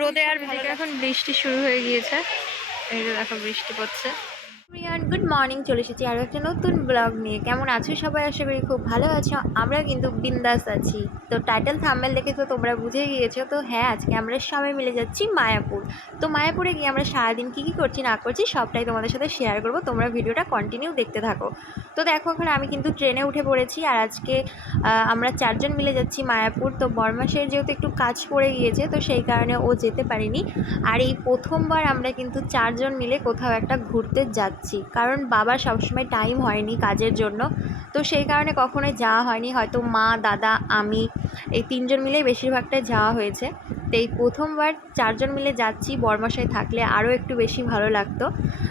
রোদে আর ভালো এখন বৃষ্টি শুরু হয়ে গিয়েছে। এই যে দেখো বৃষ্টি পড়ছে। গুড মর্নিং, চলে এসেছি আরও একটা নতুন ব্লগ নিয়ে। কেমন আছো সবাই? আশা করি খুব ভালো আছো। আমরা কিন্তু বিন্দাস আছি। তো টাইটেল থাম্বনেল দেখে তো তোমরা বুঝে গিয়েছো। তো হ্যাঁ, আজকে আমরা সবাই মিলে যাচ্ছি মায়াপুর। তো মায়াপুরে গিয়ে আমরা সারাদিন কী কী করছি না করছি সবটাই তোমাদের সাথে শেয়ার করবো। তোমরা ভিডিওটা কন্টিনিউ দেখতে থাকো। তো দেখো, এখন আমি কিন্তু ট্রেনে উঠে পড়েছি। আর আজকে আমরা 4 জন মিলে যাচ্ছি মায়াপুর। তো বরমাসের যেহেতু একটু কাজ পড়ে গিয়েছে, তো সেই কারণে ও যেতে পারেনি। আর এই প্রথমবার আমরা কিন্তু 4 জন মিলে কোথাও একটা ঘুরতে যাচ্ছি, কারণ বাবার সবসময় টাইম হয়নি কাজের জন্য। তো সেই কারণে কখনোই যাওয়া হয়নি। হয়তো মা, দাদা, আমি এই 3 জন মিলেই বেশিরভাগটাই যাওয়া হয়েছে। তো এই প্রথমবার 4 জন মিলে যাচ্ছি। বরমাসায় থাকলে আরও একটু বেশি ভালো লাগতো।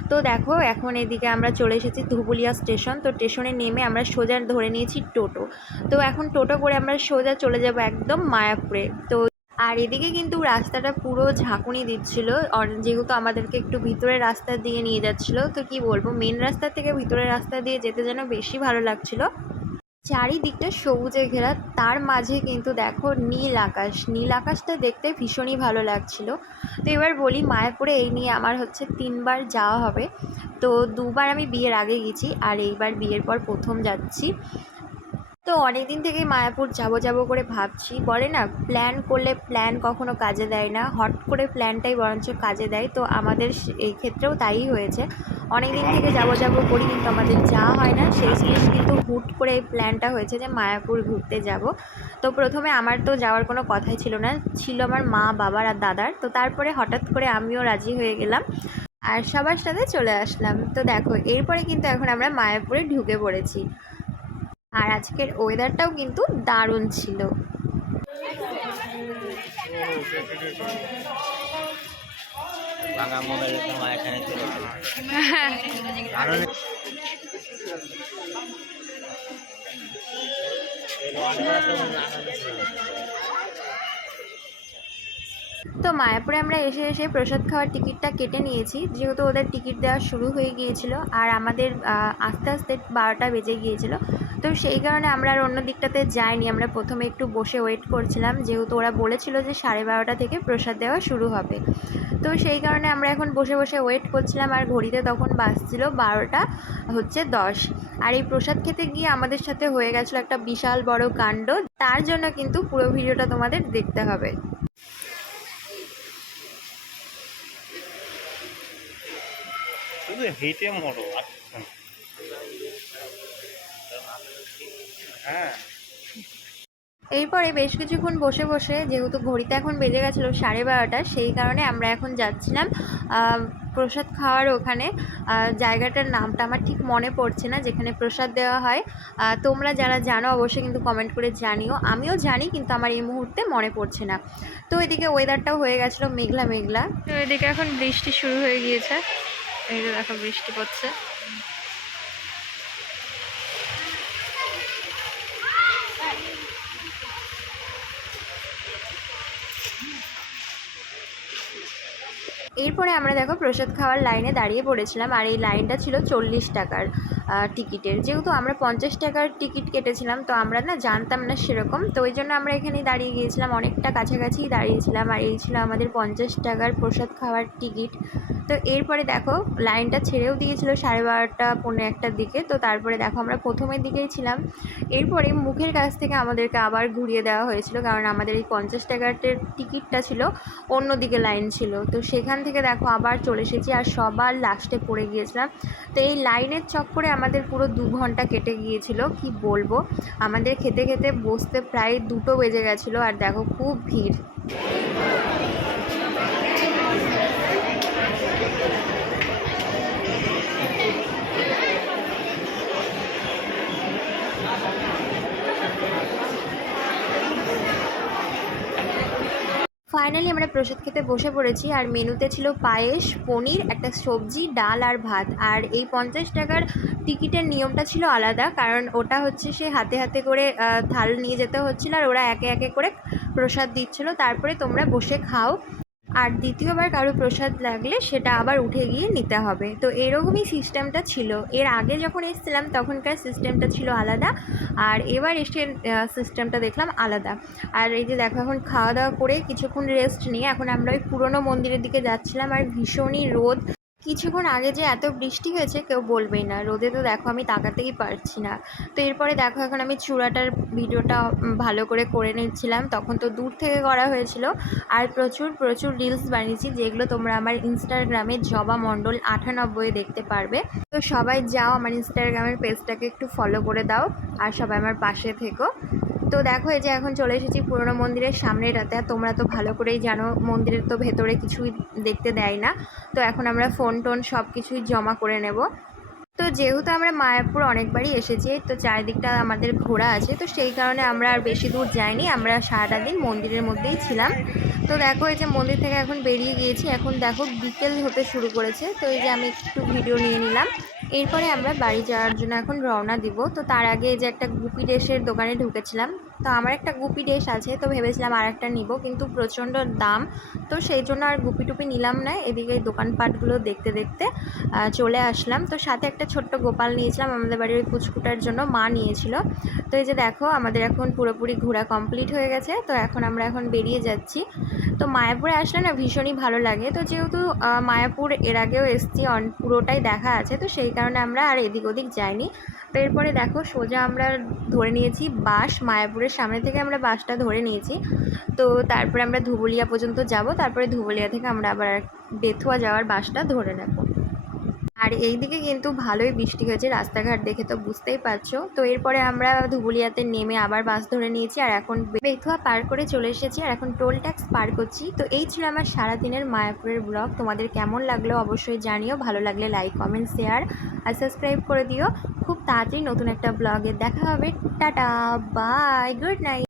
তো দেখো, এখন এদিকে আমরা চলে এসেছি ধুবুলিয়া স্টেশন। তো স্টেশনে নেমে আমরা সোজা ধরে নিয়েছি টোটো। তো এখন টোটো করে আমরা সোজা চলে যাব একদম মায়াপুরে। তো আর এদিকে কিন্তু রাস্তাটা পুরো ঝাঁকুনি দিচ্ছিল, যেহেতু আমাদেরকে একটু ভিতরের রাস্তা দিয়ে নিয়ে যাচ্ছিল। তো কি বলবো, মেন রাস্তা থেকে ভিতরের রাস্তা দিয়ে যেতে যেন বেশি ভালো লাগছিল। চারিদিকটা সবুজে ঘেরা, তার মাঝে কিন্তু দেখো নীল আকাশ। নীল আকাশটা দেখতে ভীষণই ভালো লাগছিল। তো এবার বলি, মায়াপুরে এই নিয়ে আমার হচ্ছে 3বার যাওয়া হবে। তো 2বার আমি বিয়ের আগে গেছি, আর এইবার বিয়ের পর প্রথম যাচ্ছি। তো অনেক দিন থেকেই মায়াপুর যাব করে ভাবছি। বলে না, প্ল্যান করলে প্ল্যান কখনো কাজে দেয় না, হট করে প্ল্যানটাই বরঞ্চ কাজে দেয়। তো আমাদের এই ক্ষেত্রেও তাই হয়েছে। অনেক দিন থেকে যাব করি, কিন্তু আমাদের যাওয়া হয় না। সেই শেষ কিন্তু হুট করে এই প্ল্যানটা হয়েছে যে মায়াপুর ঘুরতে যাব। তো প্রথমে আমার তো যাওয়ার কোনো কথাই ছিল না, ছিল আমার মা, বাবার আর দাদার। তো তারপরে হঠাৎ করে আমিও রাজি হয়ে গেলাম আর সবার সাথে চলে আসলাম। তো দেখো, এরপরে কিন্তু এখন আমরা মায়াপুরে ঢুকে পড়েছি। আর আজকের ওয়েদারটাও কিন্তু দারুণ ছিল। তো মায়াপুরে আমরা এসে প্রসাদ খাওয়ার টিকিটটা কেটে নিয়েছি, যেহেতু ওদের টিকিট দেওয়া শুরু হয়ে গিয়েছিল আর আমাদের আস্তে আস্তে 12টা বেজে গিয়েছিল। তো সেই কারণে আমরা আর অন্য দিকটাতে যাইনি। আমরা প্রথমে একটু বসে ওয়েট করছিলাম, যেহেতু ওরা বলেছিল যে 12:30 থেকে প্রসাদ দেওয়া শুরু হবে। তো সেই কারণে আমরা এখন বসে বসে ওয়েট করছিলাম। আর ঘড়িতে তখন বাজছিল 12:10। আর এই প্রসাদ খেতে গিয়ে আমাদের সাথে হয়ে গেছিলো একটা বিশাল বড় কাণ্ড। তার জন্য কিন্তু পুরো ভিডিওটা তোমাদের দেখতে হবে। শুধু হেঁটে মরো। হ্যাঁ, এরপরে বেশ কিছুক্ষণ বসে বসে, যেহেতু ঘড়িতে এখন বেজে গেছিলো 12:30, সেই কারণে আমরা এখন যাচ্ছিলাম প্রসাদ খাওয়ার ওখানে। জায়গাটার নামটা আমার ঠিক মনে পড়ছে না, যেখানে প্রসাদ দেওয়া হয়। তোমরা যারা জানো অবশ্যই কিন্তু কমেন্ট করে জানিও। আমিও জানি, কিন্তু আমার এই মুহূর্তে মনে পড়ছে না। তো এদিকে ওয়েদারটাও হয়ে গেছিলো মেঘলা মেঘলা। তো এদিকে এখন বৃষ্টি শুরু হয়ে গিয়েছে। এই যে দেখো বৃষ্টি পড়ছে। এরপরে আমরা দেখো প্রসাদ খাওয়ার লাইনে দাঁড়িয়ে পড়েছিলাম। আর এই লাইনটা ছিল 40 টাকার টিকিটের। যেহেতু আমরা 50 টাকার টিকিট কেটেছিলাম, তো আমরা না জানতাম না সেরকম। তো ওই জন্য আমরা এখানেই দাঁড়িয়ে গিয়েছিলাম, অনেকটা কাছাকাছিই দাঁড়িয়েছিলাম। আর এই ছিল আমাদের 50 টাকার প্রসাদ খাওয়ার টিকিট। তো এরপরে দেখো লাইনটা ছেড়েও দিয়েছিল 12:30 পৌনে 1টার দিকে। তো তারপরে দেখো আমরা প্রথমের দিকেই ছিলাম। এরপরে মুখের কাছ থেকে আমাদেরকে আবার ঘুরিয়ে দেওয়া হয়েছিল, কারণ আমাদের এই 50 টাকার টিকিটটা ছিল অন্যদিকে লাইন ছিল। তো সেখান থেকে দেখো আবার চলে এসেছি, আর সবার লাস্টে পড়ে গিয়েছিলাম। তো এই লাইনের চক্করে আমাদের পুরো 2 ঘন্টা কেটে গিয়েছিল। কি বলবো, আমাদের খেতে খেতে বসতে প্রায় 2টো বেজে গেছিলো। আর দেখো খুব ভিড়। ফাইনালি আমরা প্রসাদ খেতে বসে পড়েছি। আর মেনুতে ছিল পায়েস, পনির, একটা সবজি, ডাল আর ভাত। আর এই 50 টাকার টিকিটের নিয়মটা ছিল আলাদা, কারণ ওটা হচ্ছে সে হাতে হাতে করে থাল নিয়ে যেতে হচ্ছিলো, আর ওরা একে একে করে প্রসাদ দিচ্ছিলো, তারপরে তোমরা বসে খাও। আর দ্বিতীয়বার কারো প্রসাদ লাগলে সেটা আবার উঠে গিয়ে নিতে হবে। তো এরকমই সিস্টেমটা ছিল। এর আগে যখন এসেছিলাম তখনকার সিস্টেমটা ছিল আলাদা, আর এবার এসে সিস্টেমটা দেখলাম আলাদা। আর এই যে দেখো, এখন খাওয়া দাওয়া করে কিছুক্ষণ রেস্ট নিয়ে এখন আমরা ওই পুরনো মন্দিরের দিকে যাচ্ছিলাম। আর ভীষণই রোদ, কিছুক্ষণ আগে যে এত বৃষ্টি হয়েছে কেউ বলবেই না। রোদে তো দেখো আমি তাকাতেই পারছি না। তো এরপরে দেখো এখন আমি চূড়াটার ভিডিওটা ভালো করে নিচ্ছিলাম। তখন তো দূর থেকে করা হয়েছিল। আর প্রচুর প্রচুর রিলস বানিয়েছি, যেগুলো তোমরা আমার ইনস্টাগ্রামে জবা মণ্ডল 98 দেখতে পারবে। তো সবাই যাও আমার ইনস্টাগ্রামের পেজটাকে একটু ফলো করে দাও, আর সবাই আমার পাশে থেকো। তো দেখো এই যে এখন চলে এসেছি পুরনো মন্দিরের সামনেটাতে। আর তোমরা তো ভালো করেই জানো মন্দিরের তো ভেতরে কিছুই দেখতে দেয় না। তো এখন আমরা ফোন টোন সব কিছুই জমা করে নেব। তো যেহেতু আমরা মায়াপুর অনেকবারই এসেছি, তো চারিদিকটা আমাদের ঘোরা আছে, তো সেই কারণে আমরা আর বেশি দূর যাইনি। আমরা সারাটা দিন মন্দিরের মধ্যেই ছিলাম। তো দেখো এই যে মন্দির থেকে এখন বেরিয়ে গিয়েছি। এখন দেখো বিকেল হতে শুরু করেছে। তো এই যে আমি একটু ভিডিও নিয়ে নিলাম। এরপরে আমরা বাড়ি যাওয়ার জন্য এখন রওনা দিব। তো তার আগে এই যে একটা গুপি ডেশের দোকানে ঢুকেছিলাম। তো আমার একটা গুপি ডেশ আছে, তো ভেবেছিলাম আর একটা নিব, কিন্তু প্রচণ্ড দাম। তো সেই জন্য আর গুপি টুপি নিলাম না। এদিকে এই দোকানপাটগুলো দেখতে দেখতে চলে আসলাম। তো সাথে একটা ছোট্ট গোপাল নিয়েছিলাম আমাদের বাড়ির ওই পুচকুটার জন্য, মা নিয়েছিল। তো এই যে দেখো আমাদের এখন পুরোপুরি ঘোরা কমপ্লিট হয়ে গেছে। তো এখন আমরা বেরিয়ে যাচ্ছি। তো মায়াপুরে আসলে না ভীষণই ভালো লাগে। তো যেহেতু মায়াপুর এর আগেও এসেছি, পুরোটাই দেখা আছে, তো সেই কারণে আমরা আর এদিক ওদিক যাইনি। তো এরপরে দেখো সোজা আমরা ধরে নিয়েছি বাস। মায়াপুরের সামনে থেকে আমরা বাসটা ধরে নিয়েছি। তো তারপরে আমরা ধুবুলিয়া পর্যন্ত যাব, তারপরে ধুবুলিয়া থেকে আমরা আবার বেথুয়া যাওয়ার বাসটা ধরে নেব। আর এই দিকে কিন্তু ভালোই বৃষ্টি হয়েছে, রাস্তাঘাট দেখে তো বুঝতেই পারছো। তো এরপরে আমরা ধুবুলিয়াতে নেমে আবার বাস ধরে নিয়েছি, আর এখন বেথুয়া পার করে চলে এসেছি, আর এখন টোল ট্যাক্স পার করছি। তো এই ছিল আমার সারাদিনের মায়াপুরের ব্লগ। তোমাদের কেমন লাগলো অবশ্যই জানিও। ভালো লাগলে লাইক, কমেন্ট, শেয়ার আর সাবস্ক্রাইব করে দিও। খুব তাড়াতাড়ি নতুন একটা ব্লগে দেখা হবে। Tata, bye, good night.